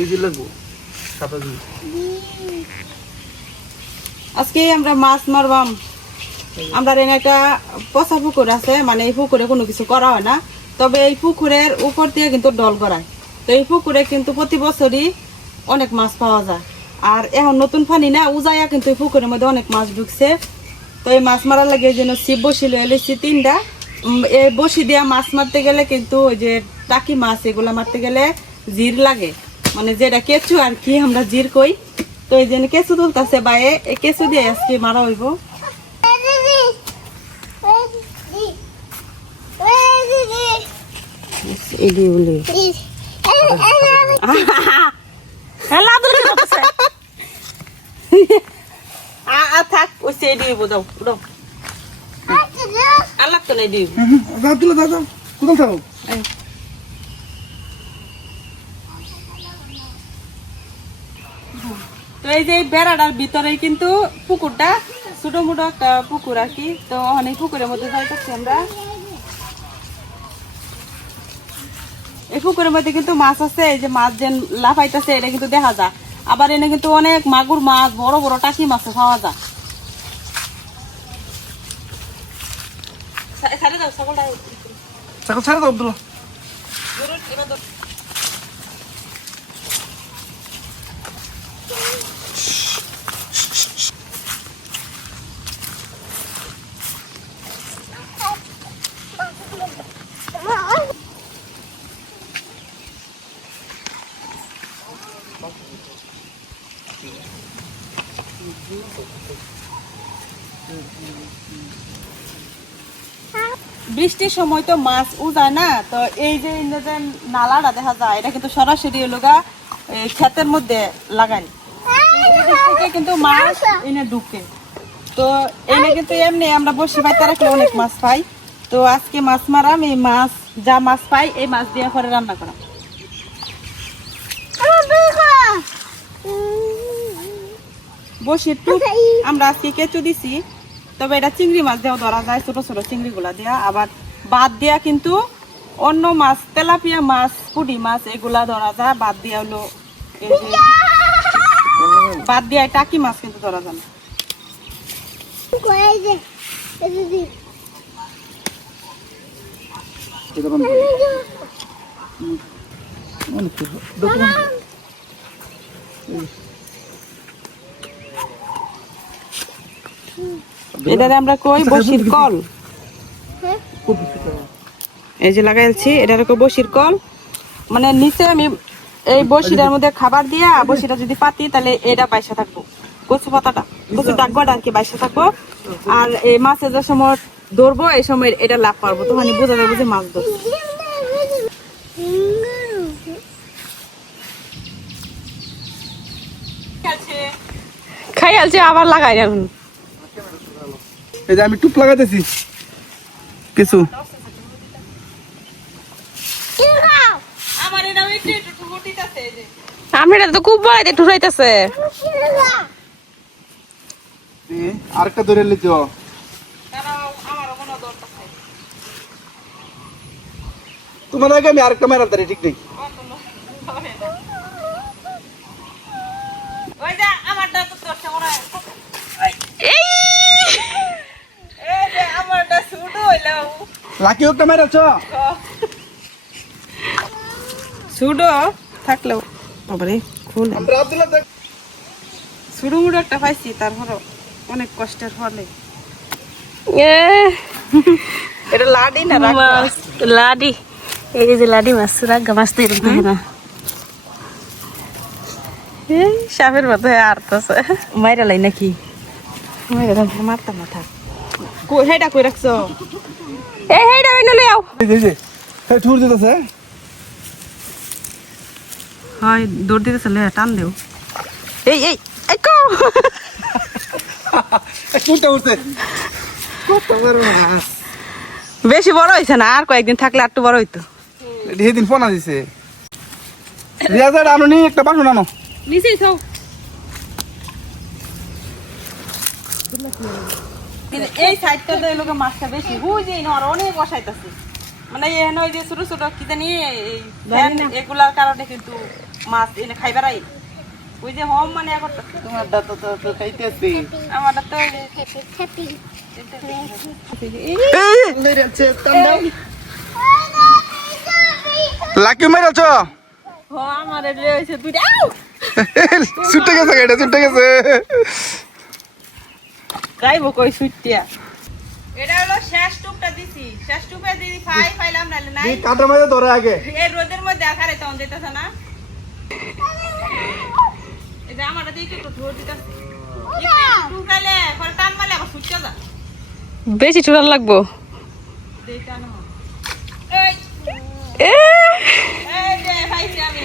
এই যে লাগবো সাদা দিন আজকে আমরা মাছ মারবাম। আমরা এখানে একটা পচা পুকুর আছে, মানে এই পুকুরে কোনো কিছু করা হয় না, তবে এই পুকুরের উপর দিয়ে কিন্তু ডল করায়। তো এই পুকুরে কিন্তু প্রতি বছরই অনেক মাছ পাওয়া যায়। আর এখন নতুন পানি না উজাইয়া কিন্তু এই পুকুরের মধ্যে অনেক মাছ ঢুকছে। তো এই মাছ মারার লাগে এই জন্য ছিপ বসি লয়ে এলেছি 3টা। এই বসি দিয়া মাছ মারতে গেলে কিন্তু ওই যে টাকি মাছ এগুলা মারতে গেলে জির লাগে, মানে যেটা কেঁচু আর কি আমরা জির কই। তো এই জন্য কেঁচু তুলতেছে বাইরে, এই কেঁচু দিয়ে আজকে মারা হইব। থাক ওই সে দিব যাও উড়ো আল্লাহ তো নাই দিব কোথাও থাকো তো এই যে বেড়াটার ভিতরে কিন্তু পুকুরটা ছোট মোটো একটা পুকুর আর কি। তো অনেক পুকুরের মধ্যে যাইতেছি আমরা। এই পুকুরের মধ্যে কিন্তু মাছ আছে, এই যে মাছ যে লাফাইতেছে এটা কিন্তু দেখা যায়। আবার এনে কিন্তু অনেক মাগুর মাছ, বড় বড় টাকি মাছ পাওয়া যায়। ছাড়ে দাও ছাগলটা, ছাগল ছাড়ে দাও আব্দুল্লাহ। বৃষ্টির সময় তো মাছ উজায় না, তো এই যে নালাটা দেখা যায় এটা কিন্তু সরাসরি লগা ক্ষেতের মধ্যে লাগাই, থেকে কিন্তু মাছ এনে ঢুকে। তো এনে কিন্তু এমনি আমরা বসে পাইতে রাখলে অনেক মাছ পাই। তো আজকে মাছ মারাম, এই মাছ যা মাছ পাই এই মাছ দিয়ে পরে রান্না করা। বসে আমরা আজকে কেঁচু দিছি, তবে এটা চিংড়ি মাছ দিয়েও ধরা যায়, ছোট ছোট চিংড়ি গুলা দিয়া। আবার বাদ দিয়া কিন্তু অন্য মাছ, তেলাপিয়া মাছ, পুঁটি মাছ এগুলা ধরা যায়। বাদ দিয়া হলো এই যে বাদ দিয়া টাকি মাছ কিন্তু ধরা যায় না। এটারে আমরা কই বসির কল। এই যে লাগাইছি এটারে কই বসির কল, মানে নিচে আমি এই বসিটার মধ্যে খাবার দিয়া বসিটা যদি পাতি তাহলে এটা বাইসা থাকবো, কচু পাতাটা কচু ডাকবাটা আর কি বাইসা থাকবো। আর এই মাছের যে সময় ধরবো এই সময় এটা লাভ পারবো, তখন বোঝা যাবে যে মাছ ধরবো। খাই আলছে আবার লাগাই এখন। এই যে আমি টুপ লাগাইতেছি কিছু। আমরা তো খুব বড় ঠুরাইতেছে। আরেকটা ধরে লিখো। তোমার আগে আমি আরেকটা মেরার দাঁড়িয়ে ঠিক নেই। লাকি একটা মেরাছ সুডো থাকলেও বাবারে ফুল সুডো মুডো একটা পাইছি, তারপর অনেক কষ্টের ফলে। এটা লাডি না মাছ? লাডি, এই যে লাডি মাছ রাগা মাছ তো এরকম থাকে না। সাপের মাথায় আরতেছে মাইরা লাই নাকি? মারতাম না, থাক। হেটা কই রাখছো? এই হেটা ওই নলে আও। এই যে এই ঠুর দিতেছে। হয় দৌড় দিতেছে, লে টান দেও। এই এই এই কো কোনটা উঠছে? কত বড় মাছ! বেশি বড় হইছে না, আর কয়েকদিন থাকলে একটু বড় হইতো। দিন ফোনা দিছে রিয়াজার আনুনি একটা বাসন আনো নিচেই থাও। এই সাইডটা তো এই লোকে মাছটা বেশি বুঝেই না, আর অনেক বসাইতেছে। মানে এখানে ওই যে ছোট ছোট কি জানি ফ্যান এগুলার কারণে কিন্তু মাছ এনে খাইবার আই ওই যে হোম মানে এখন তোমারটা তো খাইতেছি আমারটা তো লাকি মাইরাছ আমার হয়েছে দুইটা ছুটে গেছে এটা ছুটে গেছে যাইবো কই সুইটিয়া এটা হলো শেষ টুকটা দিছি শেষ টুপে দিই ফাইলাম নালে নাই কাটা মাঝে ধরে আগে এই রোদের মধ্যে আকারে তখন যেতেছে না এই যে আমারটা দিয়ে একটু ধরে দিতেছে টুকালে পরে টান মারলে আবার সুইটিয়া যা বেশি চুরাল লাগবো দেখটা না এ এই যে খাইছি আমি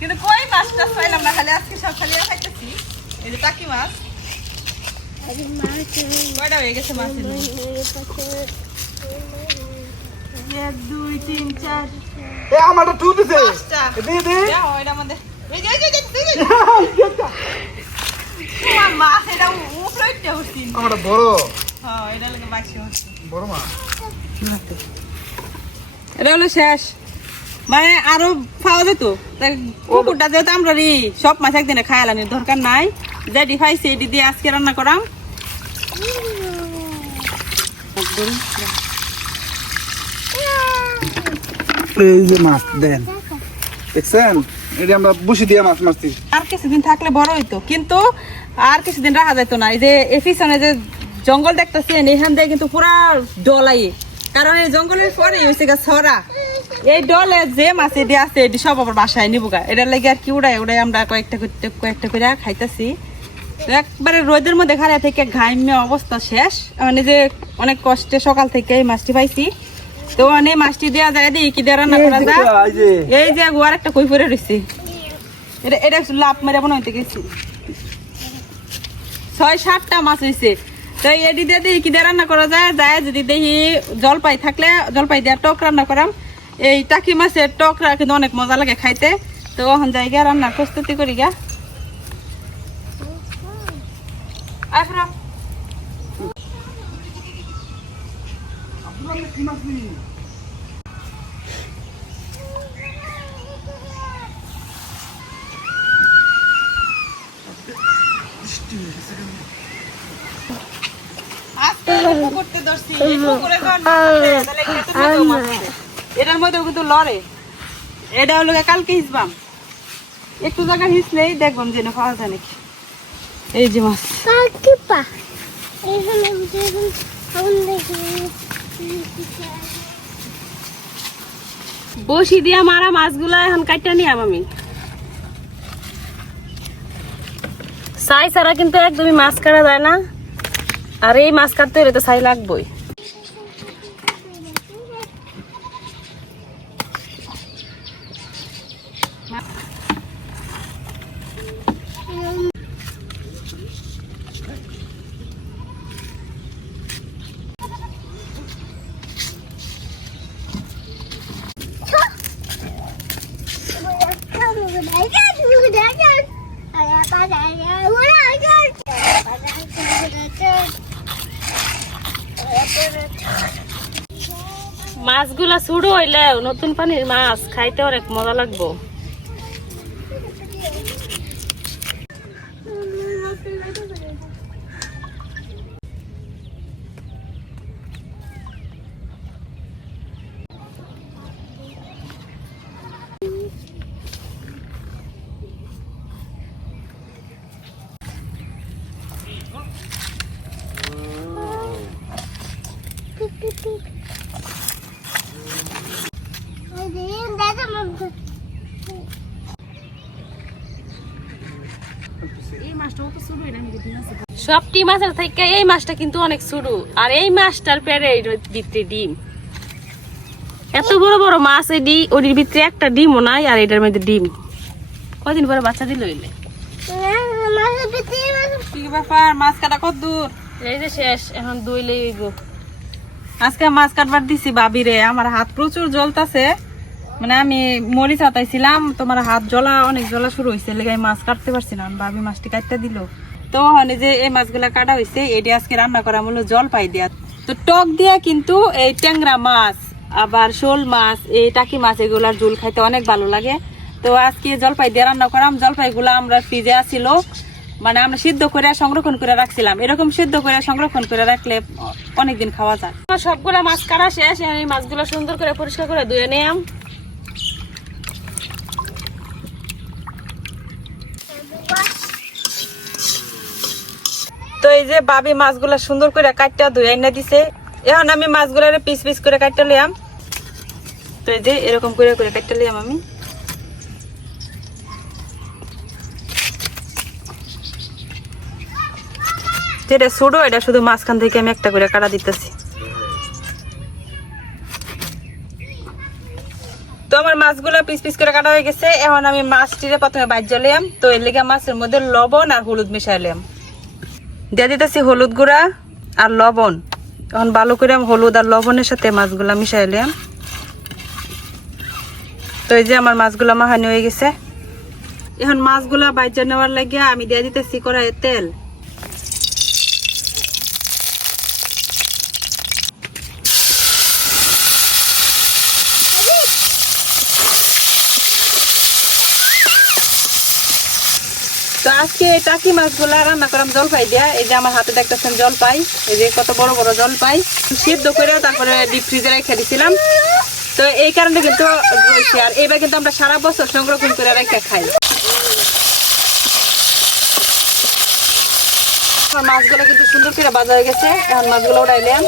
কিন্তু কই মাছটা পাইলাম না খালি আজকে সব খালি খাইতেছি এই যে টাকি মাছ কয়টা হয়ে গেছে মাছের এক দুই তিন চার এ আমারটা টু দিছে পাঁচটা দি দি দেখো এটা মধ্যে এই যে তোমার মাছ এটা উপলইতে হচ্ছি আমারটা বড় হ্যাঁ এটা লাগে বাক্সি হচ্ছে বড় মা এটা হলো শেষ মানে আরো খাওয়া যেত কুকুরটা যেহেতু আমরা সব মাছ একদিনে খায়ালানির দরকার নাই যেটি খাইছি এটি দিয়ে আজকে রান্না করাম এই যে মাছ দেন দেখছেন এটা আমরা বসি দিয়ে মাছ মারছি আর কিছুদিন থাকলে বড় হইতো কিন্তু আর কিছুদিন রাখা যেত না এই যে এফিসনে যে জঙ্গল দেখতেছেন এখান দিয়ে কিন্তু পুরা ডলাই কারণ এই জঙ্গলের পরে হয়েছে গা ছড়া এই ডলে যে মাছ এটি আছে এটি সব আবার বাসায় নিবুগা এটার লাগে আর কি উড়াই আমরা কয়েকটা করে খাইতেছি একবারে রোদের মধ্যে খাড়া থেকে ঘাইমে অবস্থা শেষ মানে যে অনেক কষ্টে সকাল থেকে এই মাছটি পাইছি তো মানে মাছটি দেওয়া যায় দিই কি দিয়ে রান্না করা যায় এই যে গোয়ার একটা কই পরে রয়েছে এটা একটু লাভ মেরে বানাইতে গেছি 6-7টা মাছ হয়েছে তো এটি দিয়ে দিই কি দিয়ে রান্না করা যায় যদি দেখি জলপাই থাকলে জলপাই দিয়ে টক রান্না করাম এই টাকি মাছের টকরা কিন্তু অনেক মজা লাগে খাইতে তো এখন যাই গা রান্নার প্রস্তুতি করি গা করতে ধরছি এটার মধ্যে কিন্তু লড়ে এটা হলো কালকে হিসবাম একটু জায়গা হিসলেই দেখবাম যে খাওয়া যায় নাকি এই যে মাছ বসি দিয়া মারা মাছগুলা এখন কাটটা নিয়াম আমি ছাই ছাড়া কিন্তু একদমই মাছ কাটা যায় না আর এই মাছ কাটতে হলে তো ছাই লাগবেই মাছগুলা ছুড়ো হইলে নতুন পানির মাছ খাইতে অনেক মজা লাগবো সবটি মাছের থেকে এই মাছটা কিন্তু অনেক ছোট আর এই মাছটার পেরে ভিতরে ডিম এত বড় বড় মাছ এই ওর ভিতরে একটা ডিমও নাই আর এটার মধ্যে ডিম কদিন পরে বাচ্চা দিল হইলে কি ব্যাপার মাছ কাটা কত দূর এই যে শেষ এখন দইলে আজকে মাছ কাটবার দিছি বাবিরে আমার হাত প্রচুর জ্বলতাছে মানে আমি মরিচ হাতাইছিলাম তোমার হাত জ্বলা অনেক জ্বলা শুরু হয়েছে লেগে মাছ কাটতে পারছি না ভাবি মাছটি কাটতে দিল তো ওখানে যে এই মাছগুলা কাটা হয়েছে এটি আজকে রান্না করা হলো জলপাই দিয়া। তো টক দিয়া কিন্তু এই ট্যাংরা মাছ আবার শোল মাছ এই টাকি মাছ এগুলার ঝোল খাইতে অনেক ভালো লাগে। তো আজকে জলপাই দিয়ে রান্না করাম। জলপাইগুলা আমরা ফ্রিজে আসিল, মানে আমরা সিদ্ধ করে সংরক্ষণ করে রাখছিলাম। এরকম সিদ্ধ করে সংরক্ষণ করে রাখলে অনেকদিন খাওয়া যায়। সবগুলা মাছ কাটা শেষ, এই মাছগুলো সুন্দর করে পরিষ্কার করে ধুয়ে নিলাম। তো এই যে বাবি মাছগুলা সুন্দর করে কাটটা ধুয়ে এনে দিছে। এখন আমি মাছগুলার পিস পিস করে কাটতে লিয়াম। তো এই যে এরকম করে করে কাটতে লিয়াম আমি। যেটা ছোট এটা শুধু মাঝখান থেকে আমি একটা করে কাটা দিতেছি। তো আমার মাছগুলা পিস পিস করে কাটা হয়ে গেছে। এখন আমি মাছটিরে প্রথমে ভাজ্য লিয়াম। তো এর লেগে মাছের মধ্যে লবণ আর হলুদ মিশাই লিয়াম। দিয়ে দিতেছি হলুদ গুঁড়া আর লবণ। এখন ভালো করে হলুদ আর লবণের সাথে মাছগুলা মিশাইলাম। তো এই যে আমার মাছগুলা মাখানো হয়ে গেছে। এখন মাছগুলা ভাজা নেওয়ার লাগে আমি দিয়ে দিতেছি কড়াইয়ে তেল। তো আজকে টাকি মাছগুলা রান্না করাম জলপাই দিয়া। এই যে আমার হাতে দেখতেছেন জলপাই, এই যে কত বড় বড় জলপাই সিদ্ধ করে তারপরে ডিপ ফ্রিজে রেখে দিছিলাম। তো এই কারণে কিন্তু রয়েছে। আর এবার কিন্তু আমরা সারা বছর সংরক্ষণ করে রেখে খাই। মাছগুলো কিন্তু সুন্দর করে ভাজা হয়ে গেছে। এখন মাছগুলো উঠাইলাম।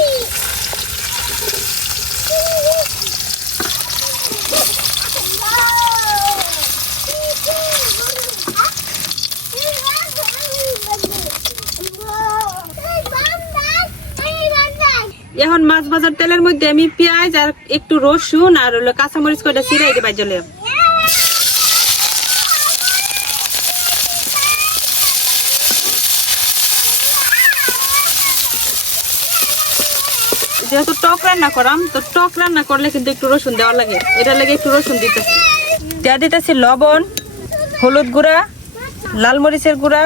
এখন মাছ ভাজার তেলের মধ্যে আমি পেঁয়াজ আর একটু রসুন আর হলো কাঁচামরিচ কয়টা চিরাই দিয়ে ভাজলে। যেহেতু টক রান্না করাম, তো টক রান্না করলে কিন্তু একটু রসুন দেওয়া লাগে, এটা লাগে একটু রসুন দিতেছি। দিয়ে দিতেছি লবণ, হলুদ গুঁড়া, লাল মরিচের গুঁড়া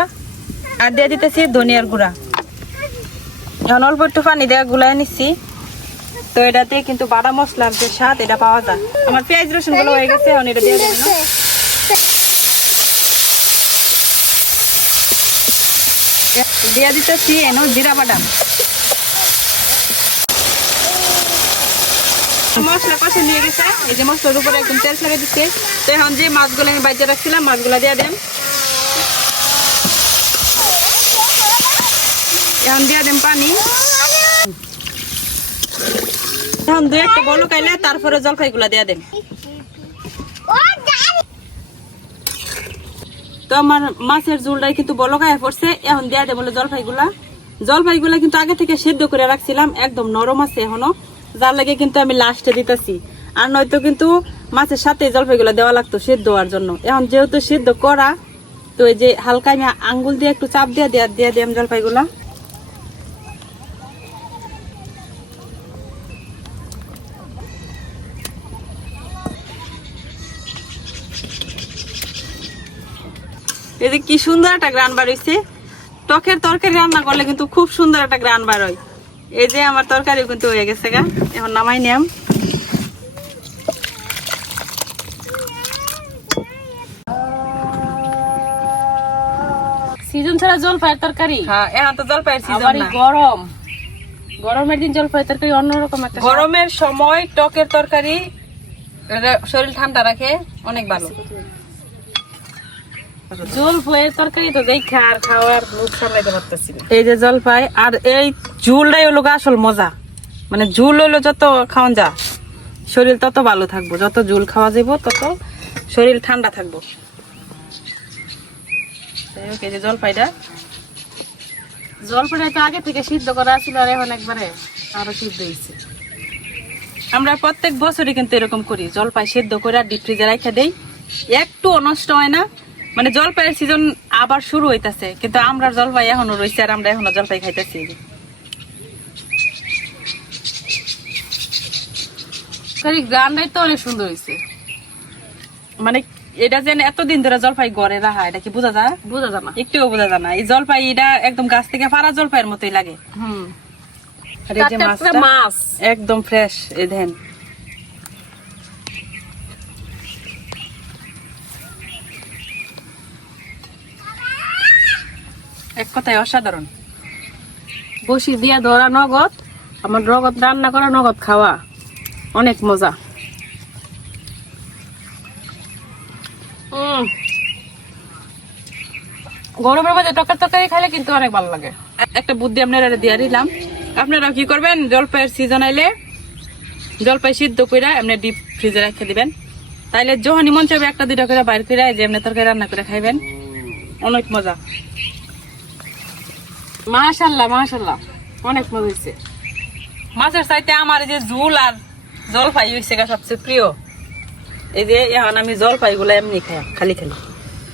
আর দিয়ে দিতেছি ধনিয়ার গুঁড়া। এখন অল্প একটু পানি দেওয়া গুলাই নিচ্ছি। তো এটাতে কিন্তু বাটা মশলার যে স্বাদ এটা পাওয়া যায়। আমার পেঁয়াজ রসুন গুলো হয়ে গেছে, এখন এটা দিয়ে দেবেন। দিয়ে দিতেছি এনো জিরা বাটা। মশলা কষে নিয়ে গেছে, এই যে মশলার উপরে একদম তেল ছেড়ে দিচ্ছে। তো এখন যে মাছগুলো আমি বাজিয়ে রাখছিলাম মাছগুলো দিয়ে দেন। এখন দিয়ে দেন পানি। এখন দুই একটা বলক আইলে তারপরে জলপাইগুলা দিয়ে দেন। তো আমার মাছের ঝোলটাই কিন্তু বলক আয়া পড়ছে। এখন দিয়ে দেবো জলপাইগুলা। জলপাইগুলা কিন্তু আগে থেকে সেদ্ধ করে রাখছিলাম, একদম নরম আছে এখনো, যার লাগে কিন্তু আমি লাস্টে দিতেছি। আর নয়তো কিন্তু মাছের সাথে জলপাইগুলা দেওয়া লাগতো সেদ্ধ হওয়ার জন্য। এখন যেহেতু সেদ্ধ করা, তো এই যে হালকা আমি আঙ্গুল দিয়ে একটু চাপ দিয়ে দিলাম জলপাইগুলা। এই যে কি সুন্দর একটা গ্রান বার হয়েছে। টকের তরকারি রান্না করলে কিন্তু খুব সুন্দর একটা গ্রান বার হয়। এই যে আমার তরকারি কিন্তু হয়ে গেছে গা, এখন নামাই নিলাম। সিজন ছাড়া জলপাইয়ের তরকারি। হ্যাঁ, এখন তো জলপাইয়ের সিজন না। গরম গরমের দিন জলপাইয়ের তরকারি অন্যরকম একটা। গরমের সময় টকের তরকারি শরীর ঠান্ডা রাখে, অনেক ভালো। জলপাইয়ের তরকারি তো দেখা আর খাওয়ার মুখ সামলাইতে পারতেছি না। এই যে জলপাই আর এই ঝুলটাই হলো আসল মজা। মানে ঝুল হইলো যত খাওয়া যা শরীর তত ভালো থাকবো, যত ঝুল খাওয়া যাবো তত শরীর ঠান্ডা থাকবো। এই যে জলপাইটা তো আগে থেকে সিদ্ধ করা ছিল, আর এখন একবারে আরো সিদ্ধ হয়েছে। আমরা প্রত্যেক বছরই কিন্তু এরকম করি, জলপাই সিদ্ধ করে ডিপ ফ্রিজে রেখে দেই, একটু নষ্ট হয় না। মানে জলপাইয়ের সিজন আবার শুরু হইতাছে, কিন্তু আমরা জলপাই এখনো রয়েছে আর আমরা এখনো জলপাই খাইতেছি। গানটাই তো অনেক সুন্দর হয়েছে। মানে এটা যেন এতদিন ধরে জলপাই গড়ে রাখা, এটা কি বোঝা যায়? বোঝা যায় না। একটুও বোঝা যায় না। এই জলপাই এটা একদম গাছ থেকে পাড়া জলপাইয়ের মতোই লাগে। আর এই যে টাটকা মাছটা মাছ একদম ফ্রেশ, এই দেখেন। এক কথায় অসাধারণ। বসি দিয়া ধরা নগদ, আমার নগদ রান্না করা নগদ খাওয়া, অনেক মজা। গরমের মধ্যে তরকারি খাইলে কিন্তু অনেক ভালো লাগে। একটা বুদ্ধি আপনারা দিয়ে দিলাম, আপনারা কি করবেন, জলপাইয়ের সিজন আইলে জলপাই সিদ্ধ করে এমনি ডিপ ফ্রিজে রেখে দিবেন, তাইলে যখনই মন চাইবে একটা দুইটা করে বাইর করে যে এমনি তরকারি রান্না করে খাইবেন, অনেক মজা। মাশাআল্লাহ মাশাআল্লাহ, অনেক মজা হয়েছে। মাছের চাইতে আমার এই যে ঝুল আর জলপাই হয়েছে সবচেয়ে প্রিয়। এই যে এখন আমি জলপাই গুলো এমনি খাই খালি খালি।